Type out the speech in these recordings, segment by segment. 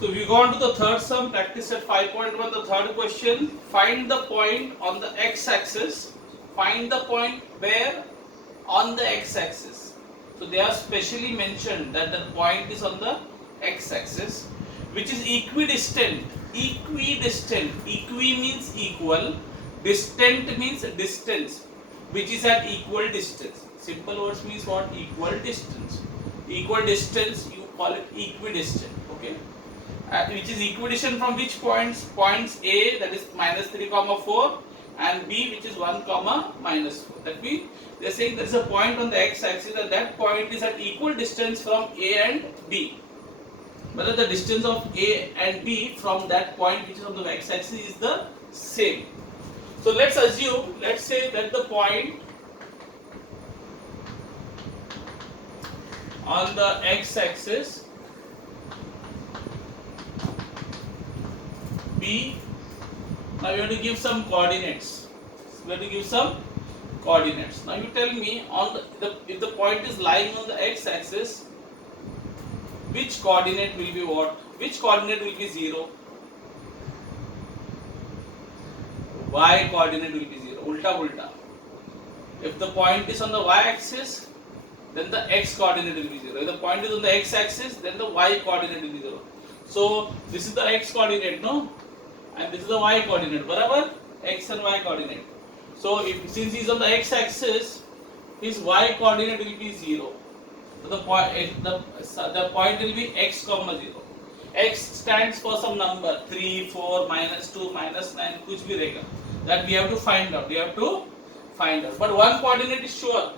So we go on to the third sum, practice at 5.1, the third question. Find the point on the x-axis. Find the point where on the x-axis. So they are specially mentioned that the point is on the x-axis, which is equidistant. Equidistant. Equi means equal. Distant means distance, which is at equal distance. Simple words means what? Equal distance. Equal distance, you call it equidistant. Okay. Which is equidistant from which points? Points A, that is -3, 4, and B, which is 1, -4. That means they are saying there is a point on the x-axis and that point is at equal distance from A and B. Whether the distance of A and B from that point which is on the x-axis is the same. So let's assume, let's say that the point on the x-axis B, now we have to give some coordinates. We have to give some coordinates. Now you tell me on if the point is lying on the x-axis, which coordinate will be what? Which coordinate will be 0? Y coordinate will be 0. Ulta ulta. If the point is on the y-axis, then the x coordinate will be 0. If the point is on the x-axis, then the y coordinate will be 0. So this is the x coordinate, no? And this is the y coordinate, barabar? X and y coordinate. So since he is on the x-axis, his y coordinate will be 0. So the point will be x, 0. X stands for some number 3, 4, -2, -9, कुछ भी रहेगा. That we have to find out. We have to find out. But one coordinate is sure.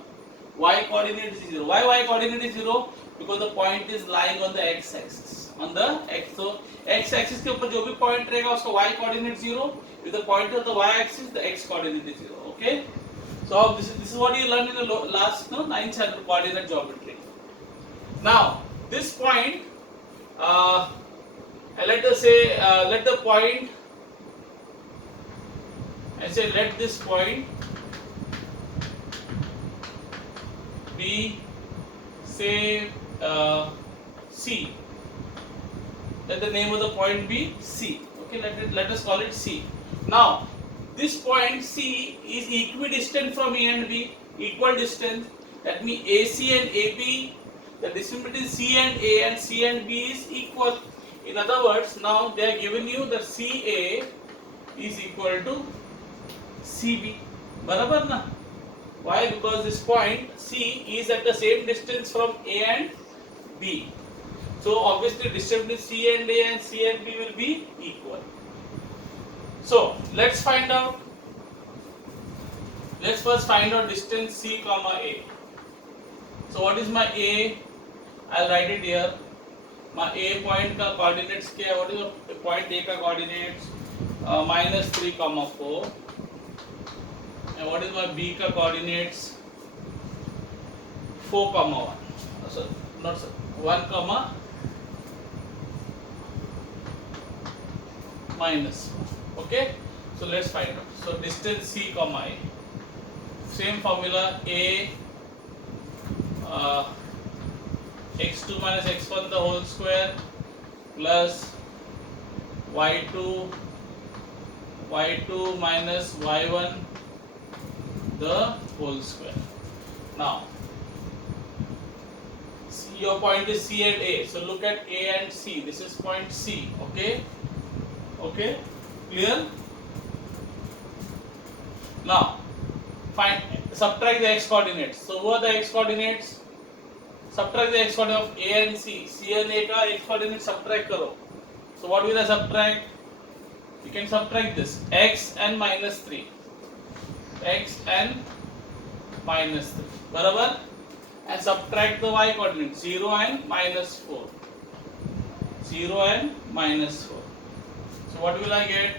Y coordinate is 0. Why y coordinate is 0? Because the point is lying on the x-axis. On the x, so x-axis के ऊपर जो भी point रहेगा उसका y coordinate 0. If the point is on the y-axis, the x coordinate is 0. Okay. So this is what you learned in the last 9th chapter, coordinate geometry. Now this point, let us say let the point. I say let this point be say C. Let the name of the point be C. Okay, let us call it C. Now this point C is equidistant from A and B, equal distance. That means AC and AB, the distance between C and A and C and B is equal. In other words, now they are giving you that CA is equal to CB. Barabar na? Why? Because this point C is at the same distance from A and B. So obviously distance between C and A and C and B will be equal. So let's find out. Let's first find out distance C, A. So what is my A? I'll write it here. My A point का coordinates क्या है? What is the point A का coordinates? -3, 4. And what is my B का coordinates? 4, 1. So not 1, -1. Okay. So let's find out. So distance C, A. Same formula. A x2 minus x1 the whole square plus y2 minus y1 the whole square. Now your point is C and A, so look at A and C. This is point C. Okay, clear? Now subtract the x coordinates. So what are the x coordinates? Subtract the x coordinate of A and C. C and A का x coordinate subtract करो. So what will I subtract? You can subtract this x and -3. X and -3. बराबर? And subtract the y coordinate 0 and -4. 0 and -4. So what will I get?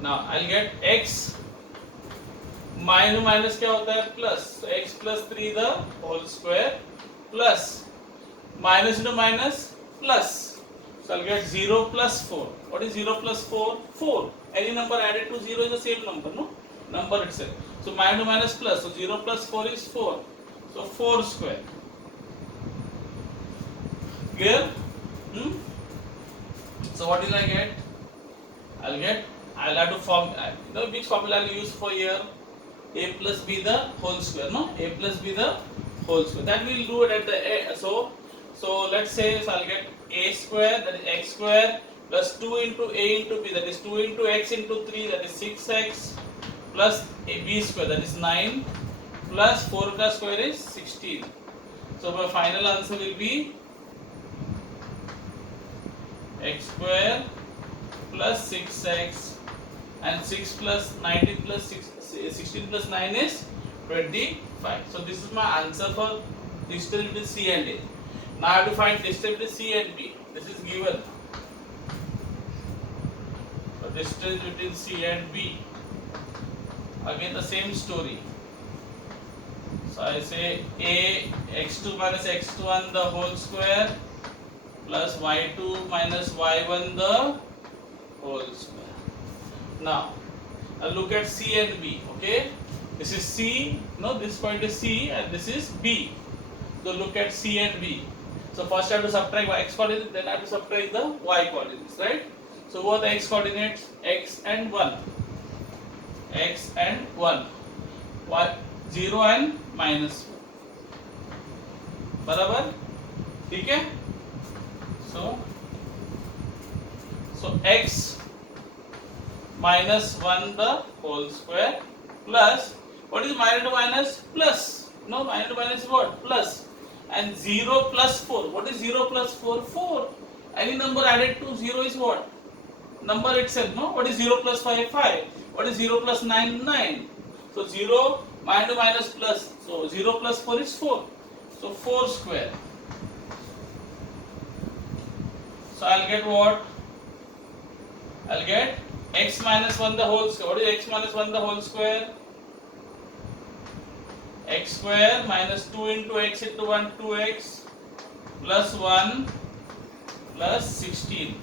Now I'll get x minus क्या होता है? Plus. So x plus 3 the whole square plus minus into minus plus. So I'll get 0 plus 4. What is 0 plus 4? 4. Any number added to 0 is the same number, no? Number itself. So minus minus plus. So 0 plus 4 is 4. So 4 square. Clear? So what will I get? I'll have to form, which formula I'll use for here? A plus b the whole square, no? A plus b the whole square. That we'll do it at the a. So let's say, so I'll get a square, that is x square, plus 2 into a into b, that is 2 into x into 3, that is 6x, plus a b square, that is 9, plus 4 plus square is 16. So my final answer will be x square plus 6x, and 6 plus 19 plus 16 plus 9 is 25. So this is my answer for distance between C and A. Now I have to find distance between C and B. This is given. So distance between C and B. Again the same story. So I say A x2 minus x1 the whole square plus y2 minus y1 the whole square. Now I'll look at C and B. Okay, this is C. No, this point is C and this is B. So look at C and B. So first I have to subtract x coordinates, then I have to subtract the y coordinates, right? So what are the x coordinates? X and 1. X and 1. Y 0 and minus 1. बराबर? ठीक है? So x minus 1 the whole square plus, what is minus to minus? Plus. No, minus to minus is what? Plus. And 0 plus 4. What is 0 plus 4? 4. Any number added to 0 is what? Number itself, no? What is 0 plus 5? 5. What is 0 plus 9? 9. So 0 minus to minus plus. So 0 plus 4 is 4. So 4 square. So I'll get what? I'll get x minus 1 the whole square. What is x minus 1 the whole square? X square minus 2 into x into 1, 2x plus 1 plus 16.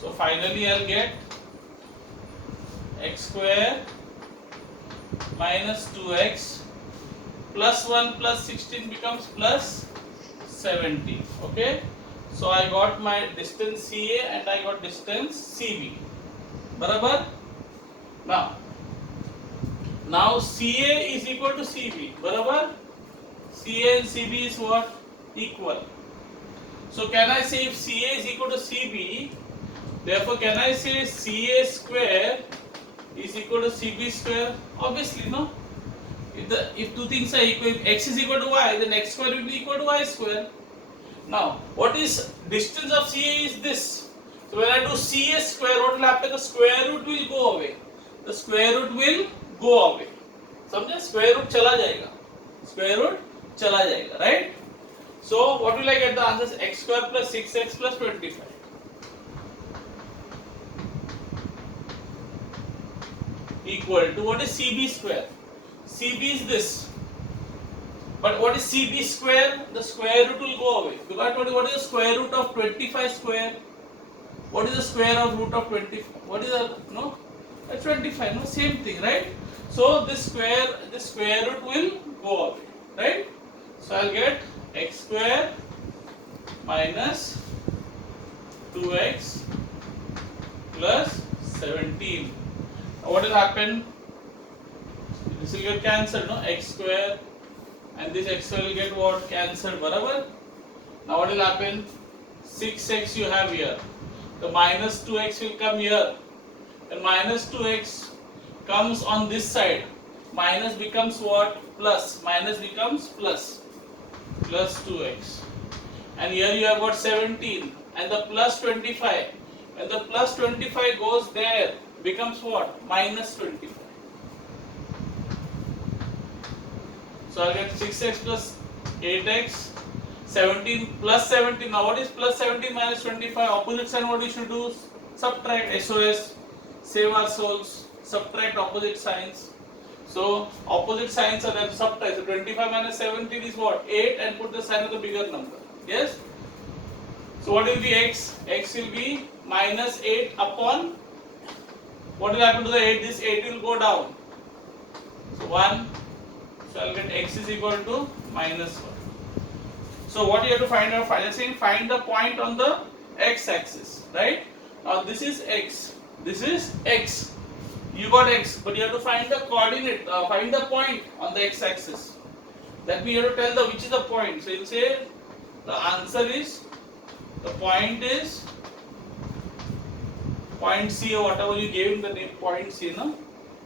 So finally I'll get x square minus 2x plus 1 plus 16 becomes plus 17. Okay. So I got my distance CA and I got distance CB. Barabar? Now CA is equal to CB. Barabar? CA and CB is what? Equal. So can I say if CA is equal to CB, therefore can I say CA square is equal to CB square? Obviously no. If two things are equal, if x is equal to y, then x square will be equal to y square. Now, what is distance of CA is this. So when I do CA square, what will happen? The square root will go away. The square root will go away. समझे? Square root चला जाएगा. Square root चला जाएगा, right? So what will I get? The answer is x square plus 6x plus 25. Equal to what is CB square? CB is this. But what is CB square? The square root will go away. Because what is the square root of 25 square? What is the square of root of 25? What is the, no? 25, no? Same thing, right? So this square root will go away, right? So I'll get x square minus 2x plus 17. What will happen? This will get cancelled, no? X square and this x will get what? Cancelled, barabar? Now what will happen? 6x you have here. The minus 2x will come here. And minus 2x comes on this side. Minus becomes what? Plus. Minus becomes plus. Plus 2x. And here you have what? 17. And the plus 25. And the plus 25 goes there. Becomes what? Minus 25. So I'll get 6x plus 8x, 17 plus 17. Now what is plus 17 minus 25? Opposite sign, what we should do? Subtract. SOS. Save our souls. Subtract opposite signs. So opposite signs are then subtract. So 25 minus 17 is what? 8 and put the sign of the bigger number. Yes? So what will be x? X will be minus 8 upon. What will happen to the 8? This 8 will go down. So 1. So I'll get x is equal to minus 1. So what you have to find out? Find the point on the x axis, right? Now this is x. This is x. You got x, but you have to find the coordinate, find the point on the x-axis. That means you have to tell the which is the point. So you'll say the answer is, the point is point C, or whatever you gave him the name point C, no?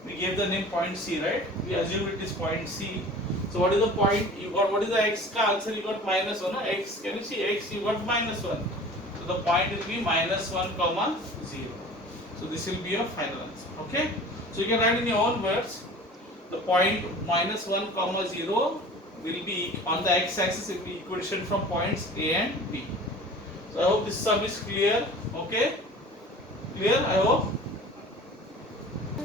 We gave the name point C, right? We assume it is point C. So what is the point? You got, what is the x ka answer? You got minus 1, no? X, can you see x? You got minus 1. So the point will be minus 1 comma 0. So this will be your final answer. Okay? So you can write in your own words. The point minus 1 comma 0 will be on the x-axis. It will be equation from points A and B. So I hope this sum is clear. Okay? Clear? I hope.